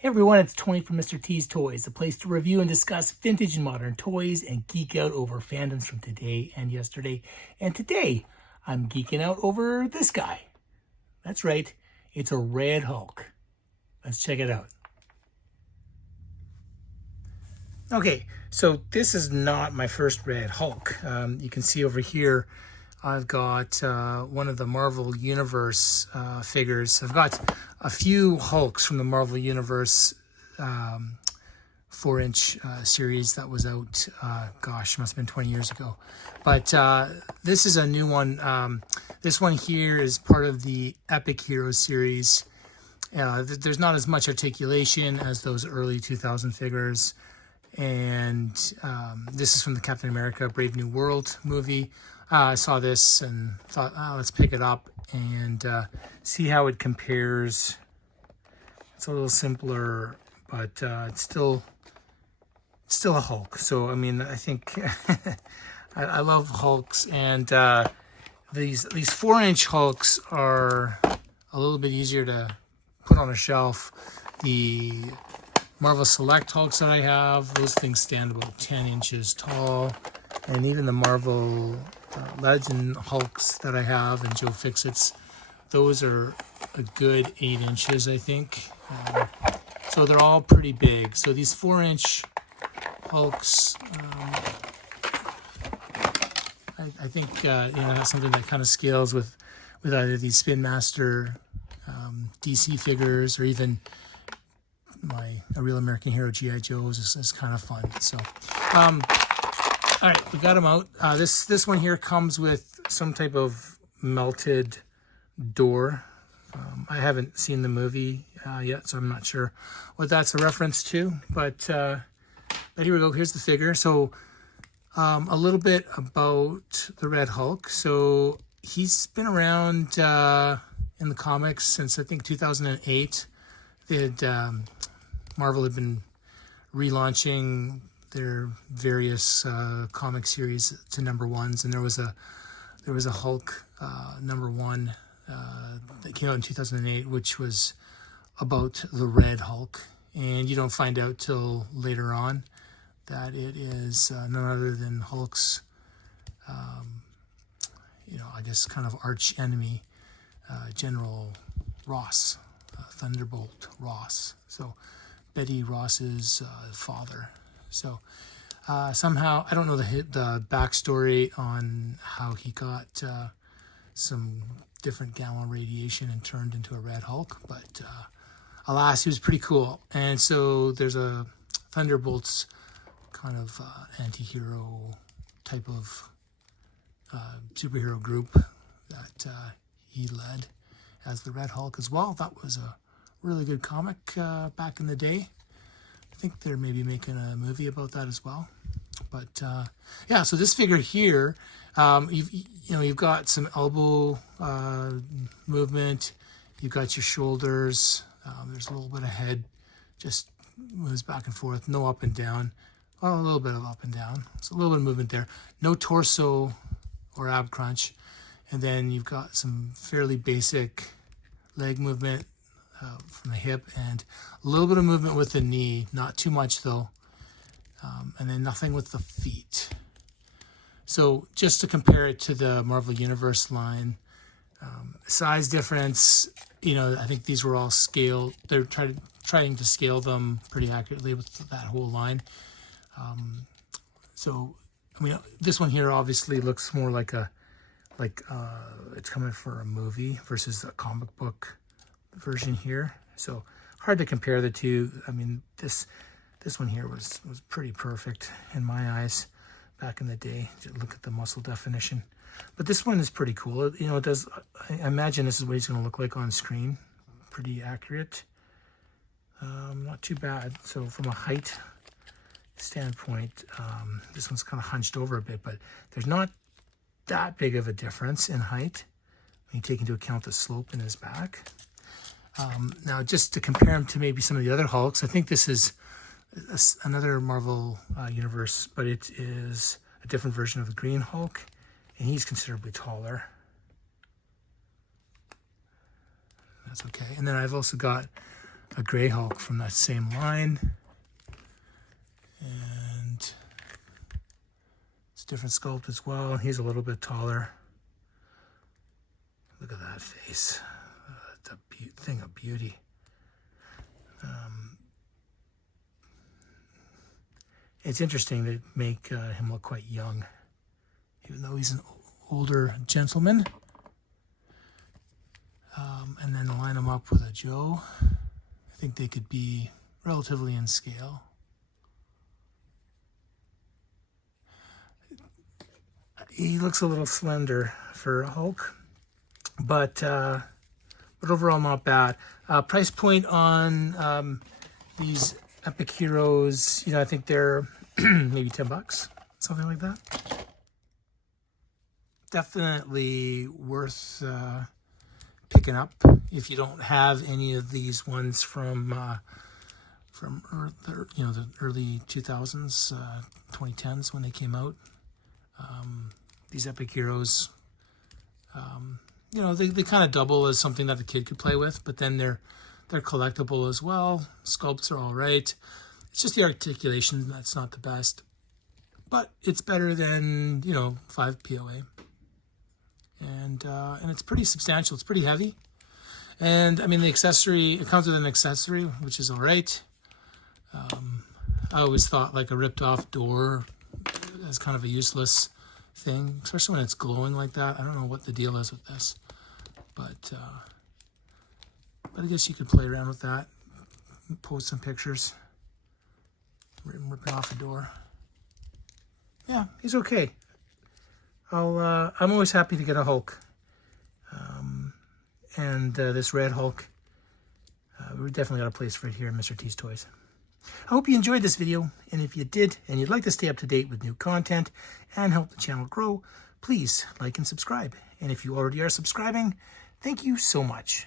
Hey everyone, it's Tony from Mr. T's Toys, a place to review and discuss vintage and modern toys and geek out over fandoms from today and yesterday. And today, I'm geeking out over this guy. That's right, it's a Red Hulk. Let's check it out. Okay, so this is not my first Red Hulk. You can see over here, I've got one of the Marvel Universe figures. I've got a few Hulks from the Marvel Universe 4-inch series that was out, gosh, must have been 20 years ago. But this is a new one. This one here is part of the Epic Heroes series. There's not as much articulation as those early 2000 figures. And this is from the Captain America Brave New World movie. I saw this and thought, let's pick it up and see how it compares. It's a little simpler, but it's still a Hulk. So I mean, I think I love Hulks, and these 4-inch Hulks are a little bit easier to put on a shelf. The Marvel Select Hulks that I have, those things stand about 10 inches tall. And even the Marvel Legend Hulks that I have and Joe Fixits, those are a good 8 inches, I think. So they're all pretty big. So these 4-inch Hulks, I think that's something that kind of scales with either these Spin Master DC figures or even a Real American Hero G.I. Joe's is kind of fun. So, all right, we got them out. This one here comes with some type of melted door. I haven't seen the movie yet, so I'm not sure what that's a reference to. But here we go. Here's the figure. So, a little bit about the Red Hulk. So he's been around in the comics since I think 2008. Marvel had been relaunching their various comic series to #1s, and there was a Hulk #1 that came out in 2008, which was about the Red Hulk, and you don't find out till later on that it is none other than Hulk's, I guess kind of arch enemy, General Ross. Thunderbolt Ross, so Betty Ross's father. So somehow, I don't know the backstory on how he got some different gamma radiation and turned into a Red Hulk, but alas, he was pretty cool. And so there's a Thunderbolts kind of anti-hero type of superhero group that he led as the Red Hulk as well. That was a really good comic back in the day. I think they're maybe making a movie about that as well. But yeah, so this figure here, you've got some elbow movement. You've got your shoulders. There's a little bit of head, just moves back and forth. No up and down. Well, a little bit of up and down. So a little bit of movement there. No torso or ab crunch. And then you've got some fairly basic leg movement from the hip and a little bit of movement with the knee, not too much though, and then nothing with the feet. So just to compare it to the Marvel Universe line, size difference, I think these were all scaled. They're trying to scale them pretty accurately with that whole line. So, I mean, this one here obviously looks more like it's coming for a movie versus a comic book version here. So hard to compare the two. I mean, this one here was pretty perfect in my eyes back in the day. Just look at the muscle definition. But this one is pretty cool. It does. I imagine this is what he's going to look like on screen. Pretty accurate. Not too bad. So from a height standpoint, this one's kind of hunched over a bit, but there's not that big of a difference in height when you take into account the slope in his back. Now, just to compare him to maybe some of the other Hulks, I think this is another Marvel Universe, but it is a different version of the Green Hulk, and he's considerably taller. That's okay. And then I've also got a gray Hulk from that same line. And it's a different sculpt as well. He's a little bit taller. Look at that face. It's a thing of beauty. It's interesting to make him look quite young, even though he's an older gentleman. And then line him up with a Joe. I think they could be relatively in scale. He looks a little slender for a Hulk, but overall not bad. Price point on these Epic Heroes, I think they're maybe $10, something like that. Definitely worth picking up if you don't have any of these ones from the early 2000s, 2010s when they came out. These Epic Heroes, they kind of double as something that the kid could play with, but then they're collectible as well. Sculpts are all right. It's just the articulation that's not the best, but it's better than 5 POA. And it's pretty substantial. It's pretty heavy. And I mean, the accessory, it comes with an accessory, which is all right. I always thought like a ripped off door is kind of a useless thing, especially when it's glowing like that. I don't know what the deal is with this, but I guess you could play around with that, post some pictures, ripping off a door. Yeah, he's okay. I'm always happy to get a Hulk. And this red Hulk, we definitely got a place for it here in Mr. T's Toys. I hope you enjoyed this video, and if you did, and you'd like to stay up to date with new content and help the channel grow, please like and subscribe. And if you already are subscribing, thank you so much.